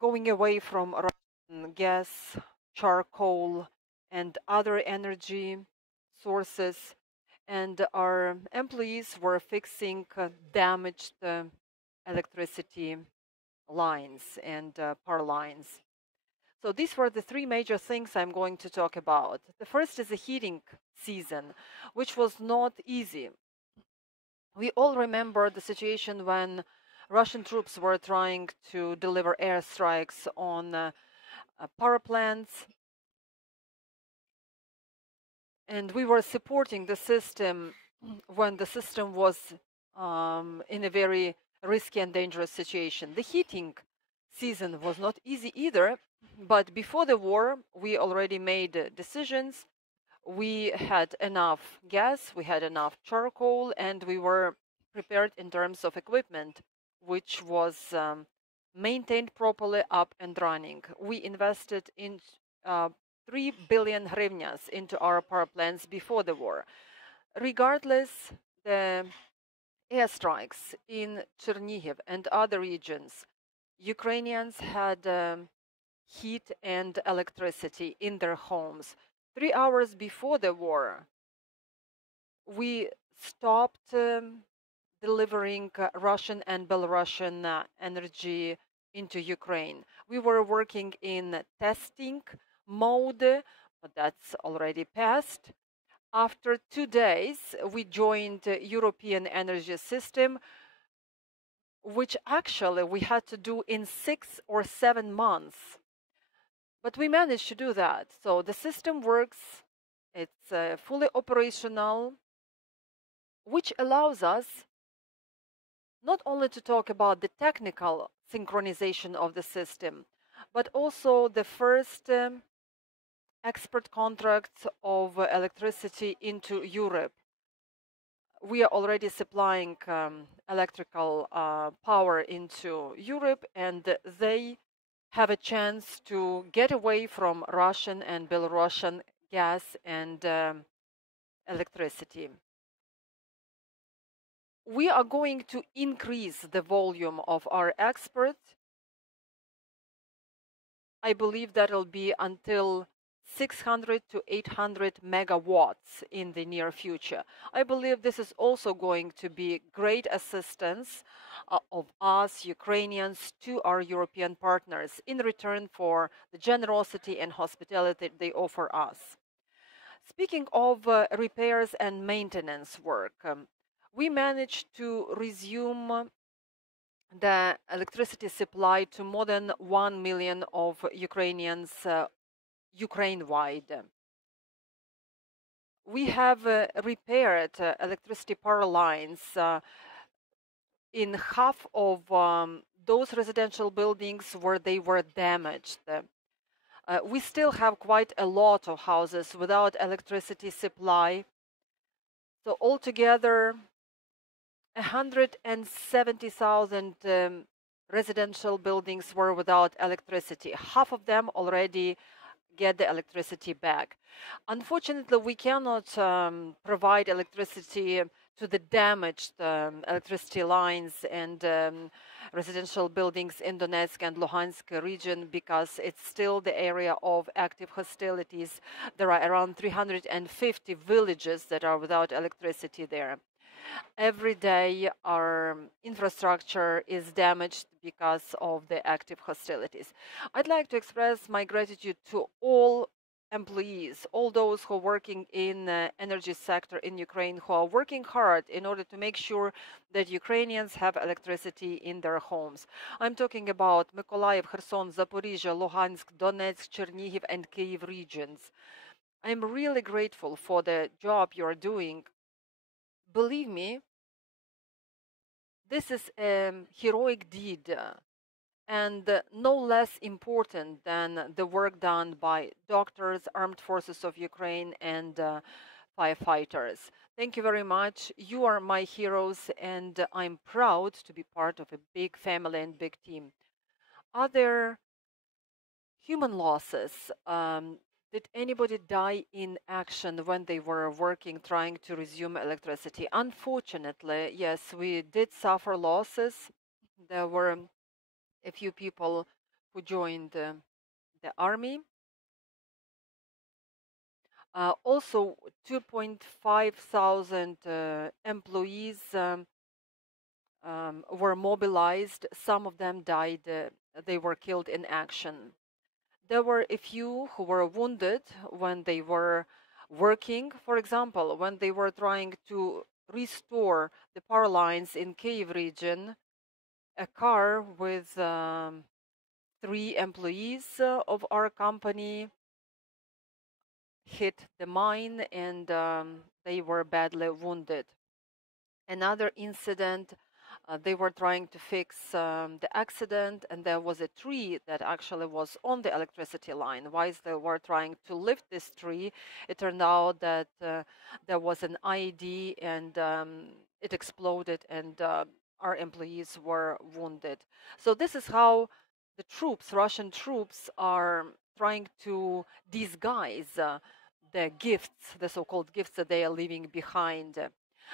going away from Russian gas, charcoal, and other energy sources, and our employees were fixing damaged electricity lines and power lines. So these were the three major things I'm going to talk about. The first is the heating season, which was not easy. We all remember the situation when Russian troops were trying to deliver airstrikes on power plants, and we were supporting the system when the system was in a very risky and dangerous situation. The heating season was not easy either, but before the war, we already made decisions. We had enough gas, we had enough charcoal, and we were prepared in terms of equipment, which was maintained properly, up and running. We invested in 3 billion hryvnias into our power plants before the war. Regardless, the airstrikes in Chernihiv and other regions, Ukrainians had heat and electricity in their homes. 3 hours before the war, we stopped delivering Russian and Belarusian energy into Ukraine. We were working in testing mode, but that's already passed. After 2 days, we joined the European energy system, which actually we had to do in 6 or 7 months. But we managed to do that. So the system works, it's fully operational, which allows us not only to talk about the technical synchronization of the system, but also the first export contracts of electricity into Europe. We are already supplying electrical power into Europe, and they have a chance to get away from Russian and Belarusian gas and electricity. We are going to increase the volume of our export. I believe that will be until 600 to 800 megawatts in the near future. I believe this is also going to be great assistance of us, Ukrainians, to our European partners in return for the generosity and hospitality they offer us. Speaking of repairs and maintenance work, we managed to resume the electricity supply to more than 1 million of Ukrainians Ukraine-wide. We have repaired electricity power lines in half of those residential buildings where they were damaged. We still have quite a lot of houses without electricity supply. So altogether, 170,000 residential buildings were without electricity. Half of them already get the electricity back. Unfortunately, we cannot provide electricity to the damaged electricity lines and residential buildings in Donetsk and Luhansk region because it's still the area of active hostilities. There are around 350 villages that are without electricity there. Every day our infrastructure is damaged because of the active hostilities. I'd like to express my gratitude to all employees, all those who are working in the energy sector in Ukraine, who are working hard in order to make sure that Ukrainians have electricity in their homes. I'm talking about Mykolaiv, Kherson, Zaporizhia, Luhansk, Donetsk, Chernihiv, and Kyiv regions. I'm really grateful for the job you are doing. Believe me, this is a heroic deed and no less important than the work done by doctors, armed forces of Ukraine, and firefighters. Thank you very much. You are my heroes, and I'm proud to be part of a big family and big team. Are there human losses? Did anybody die in action when they were working, trying to resume electricity? Unfortunately, yes, we did suffer losses. There were a few people who joined the army. Also, 2,500 employees were mobilized. Some of them died. They were killed in action. There were a few who were wounded when they were working. For example, when they were trying to restore the power lines in Kyiv region, a car with 3 employees of our company hit the mine, and they were badly wounded. Another incident, they were trying to fix the accident, and there was a tree that actually was on the electricity line. Whilst they were trying to lift this tree, it turned out that there was an IED, and it exploded, and our employees were wounded. So this is how the troops, Russian troops, are trying to disguise the gifts, the so-called gifts that they are leaving behind.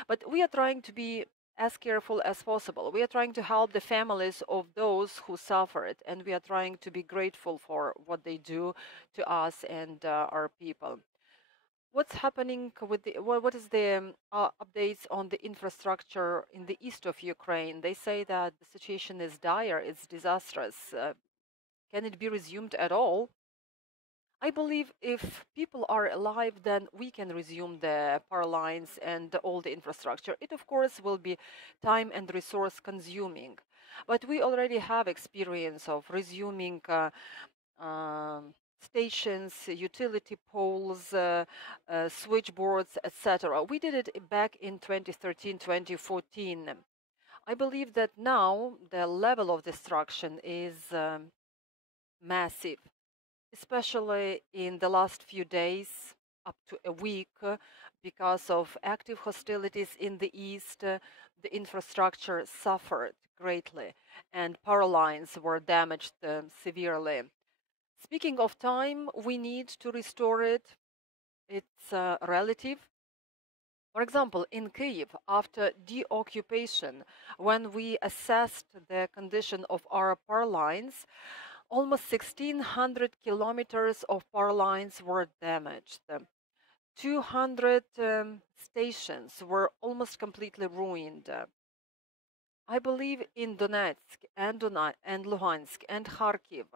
But we are trying to be as careful as possible. We are trying to help the families of those who suffered, and we are trying to be grateful for what they do to us and our people. What's happening with what is the updates on the infrastructure in the east of Ukraine? They say that the situation is dire, it's disastrous. Can it be resumed at all? I believe if people are alive, then we can resume the power lines and all the infrastructure. It, of course, will be time and resource consuming. But we already have experience of resuming stations, utility poles, switchboards, etc. We did it back in 2013, 2014. I believe that now the level of destruction is massive, especially in the last few days, up to a week, because of active hostilities in the east. The infrastructure suffered greatly, and power lines were damaged severely. Speaking of time, we need to restore it. It's relative. For example, in Kyiv, after deoccupation, when we assessed the condition of our power lines, almost 1,600 kilometers of power lines were damaged. 200 stations were almost completely ruined. I believe in Donetsk and Luhansk and Kharkiv,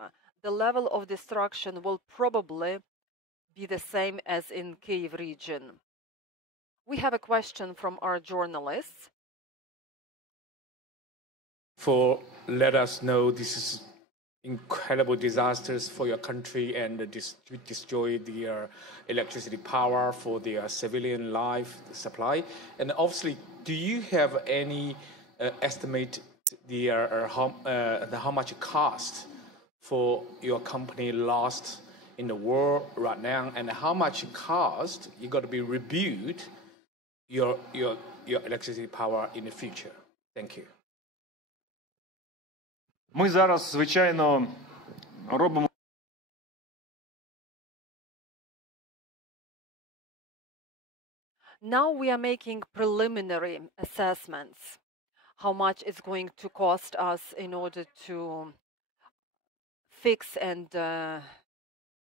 the level of destruction will probably be the same as in Kyiv region. We have a question from our journalists. Let us know this is incredible disasters for your country and destroy the electricity power for the civilian life supply. And obviously, do you have any estimate how much it cost for your company lost in the war right now, and how much it cost you got to be rebuild your electricity power in the future? Thank you. Ми зараз, звичайно, робимо. Now we are making preliminary assessments, how much it's going to cost us in order to fix and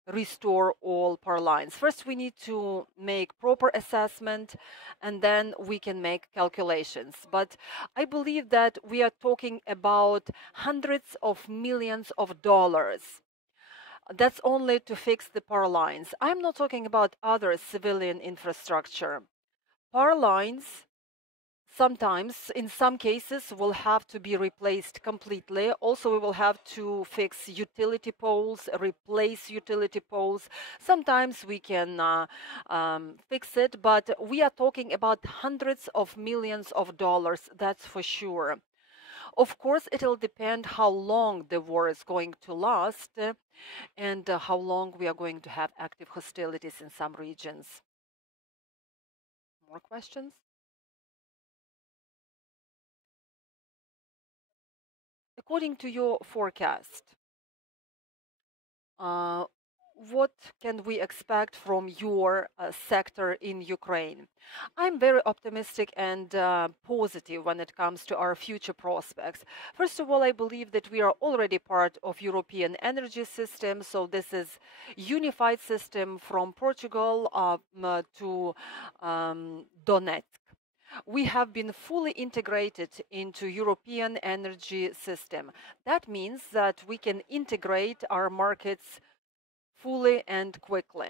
restore all power lines. First, we need to make proper assessment, and then we can make calculations. But I believe that we are talking about hundreds of millions of dollars. That's only to fix the power lines. I'm not talking about other civilian infrastructure. Power lines sometimes, in some cases, will have to be replaced completely. Also, we will have to fix utility poles, replace utility poles. Sometimes we can fix it, but we are talking about hundreds of millions of dollars, that's for sure. Of course, it will depend how long the war is going to last and how long we are going to have active hostilities in some regions. More questions? According to your forecast, what can we expect from your sector in Ukraine? I'm very optimistic and positive when it comes to our future prospects. First of all, I believe that we are already part of European energy system, so this is unified system from Portugal to Donetsk. We have been fully integrated into European energy system. That means that we can integrate our markets fully and quickly,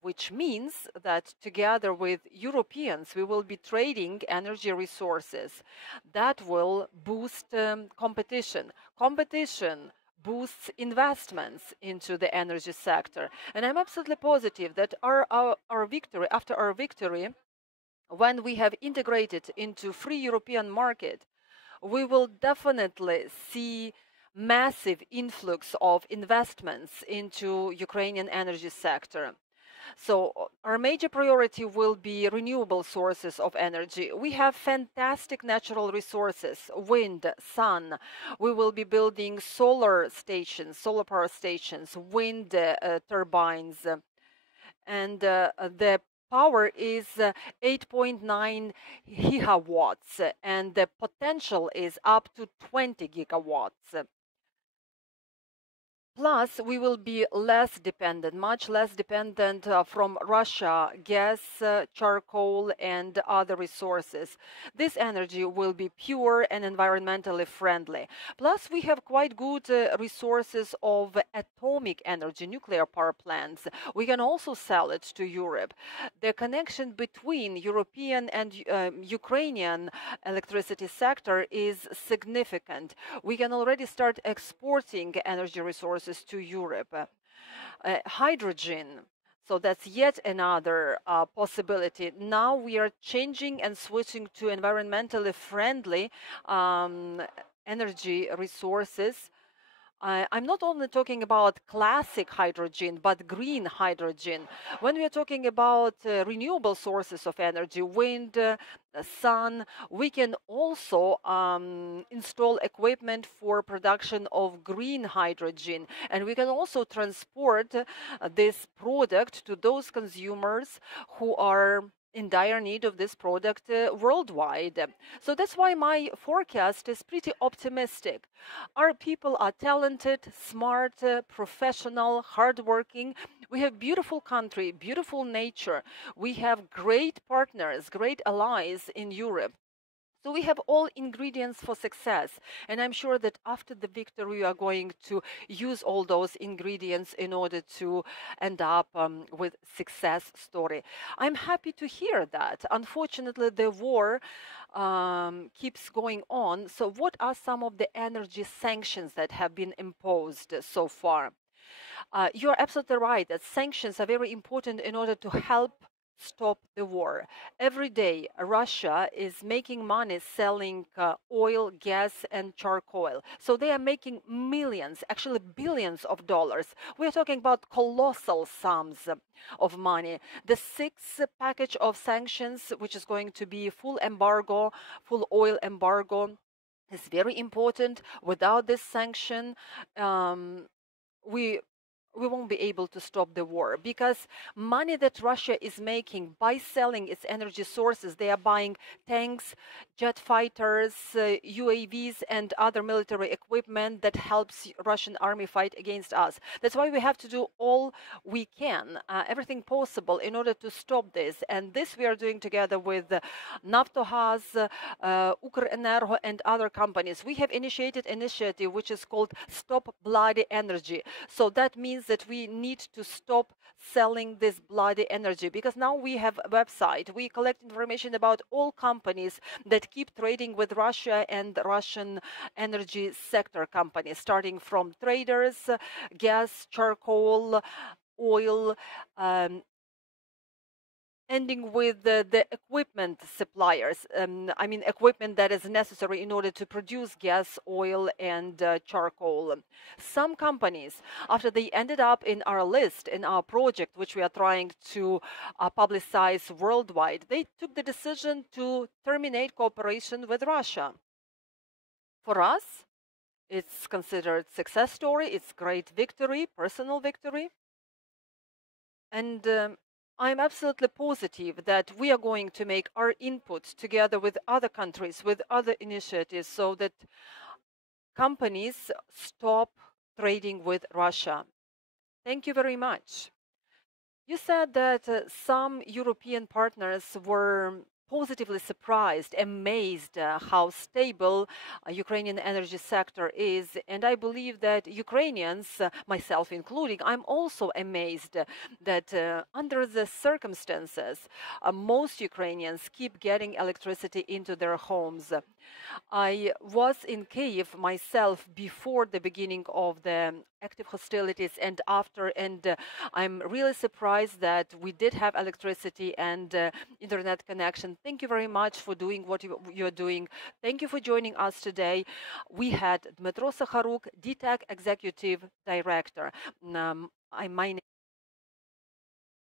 which means that together with Europeans, we will be trading energy resources. That will boost competition. Competition boosts investments into the energy sector. And I'm absolutely positive that our victory, after our victory, when we have integrated into free European market, we will definitely see massive influx of investments into Ukrainian energy sector. So our major priority will be renewable sources of energy. We have fantastic natural resources, wind, sun. We will be building solar stations, solar power stations, wind turbines, and the power is 8.9 gigawatts, and the potential is up to 20 gigawatts. Plus, we will be less dependent, much less dependent from Russia, gas, charcoal, and other resources. This energy will be pure and environmentally friendly. Plus, we have quite good resources of atomic energy, nuclear power plants. We can also sell it to Europe. The connection between European and Ukrainian electricity sector is significant. We can already start exporting energy resources to Europe. Hydrogen, so that's yet another possibility. Now we are changing and switching to environmentally friendly energy resources. I'm not only talking about classic hydrogen, but green hydrogen. When we are talking about renewable sources of energy, wind, sun, we can also install equipment for production of green hydrogen. And we can also transport this product to those consumers who are in dire need of this product worldwide. So that's why my forecast is pretty optimistic. Our people are talented, smart, professional, hardworking. We have beautiful country, beautiful nature. We have great partners, great allies in Europe. So we have all ingredients for success, and I'm sure that after the victory, we are going to use all those ingredients in order to end up with success story. I'm happy to hear that. Unfortunately, the war keeps going on. So what are some of the energy sanctions that have been imposed so far? You're absolutely right that sanctions are very important in order to help stop the war. Every day, Russia is making money selling oil, gas, and charcoal. So they are making millions, actually billions of dollars. We are talking about colossal sums of money. The sixth package of sanctions, which is going to be full embargo, full oil embargo, is very important. Without this sanction, we won't be able to stop the war, because money that Russia is making by selling its energy sources, they are buying tanks, jet fighters, UAVs, and other military equipment that helps Russian army fight against us. That's why we have to do all we can, everything possible in order to stop this. And this we are doing together with Naftogaz, Ukrenergo, and other companies. We have initiated an initiative which is called Stop Bloody Energy. So that means that we need to stop selling this bloody energy, because now we have a website. We collect information about all companies that keep trading with Russia and Russian energy sector companies, starting from traders, gas, charcoal, oil, ending with the equipment suppliers. I mean, equipment that is necessary in order to produce gas, oil, and charcoal. Some companies, after they ended up in our list, in our project, which we are trying to publicize worldwide, they took the decision to terminate cooperation with Russia. For us, it's considered success story. It's great victory, personal victory. And I'm absolutely positive that we are going to make our input together with other countries, with other initiatives, so that companies stop trading with Russia. Thank you very much. You said that some European partners were positively surprised, amazed how stable Ukrainian energy sector is. And I believe that Ukrainians, myself including, I'm also amazed that under the circumstances, most Ukrainians keep getting electricity into their homes. I was in Kyiv myself before the beginning of the active hostilities and after, and I'm really surprised that we did have electricity and internet connection. Thank you very much for doing what you're doing. Thank you for joining us today. We had Dmytro Sakharuk, DTEK Executive Director. My name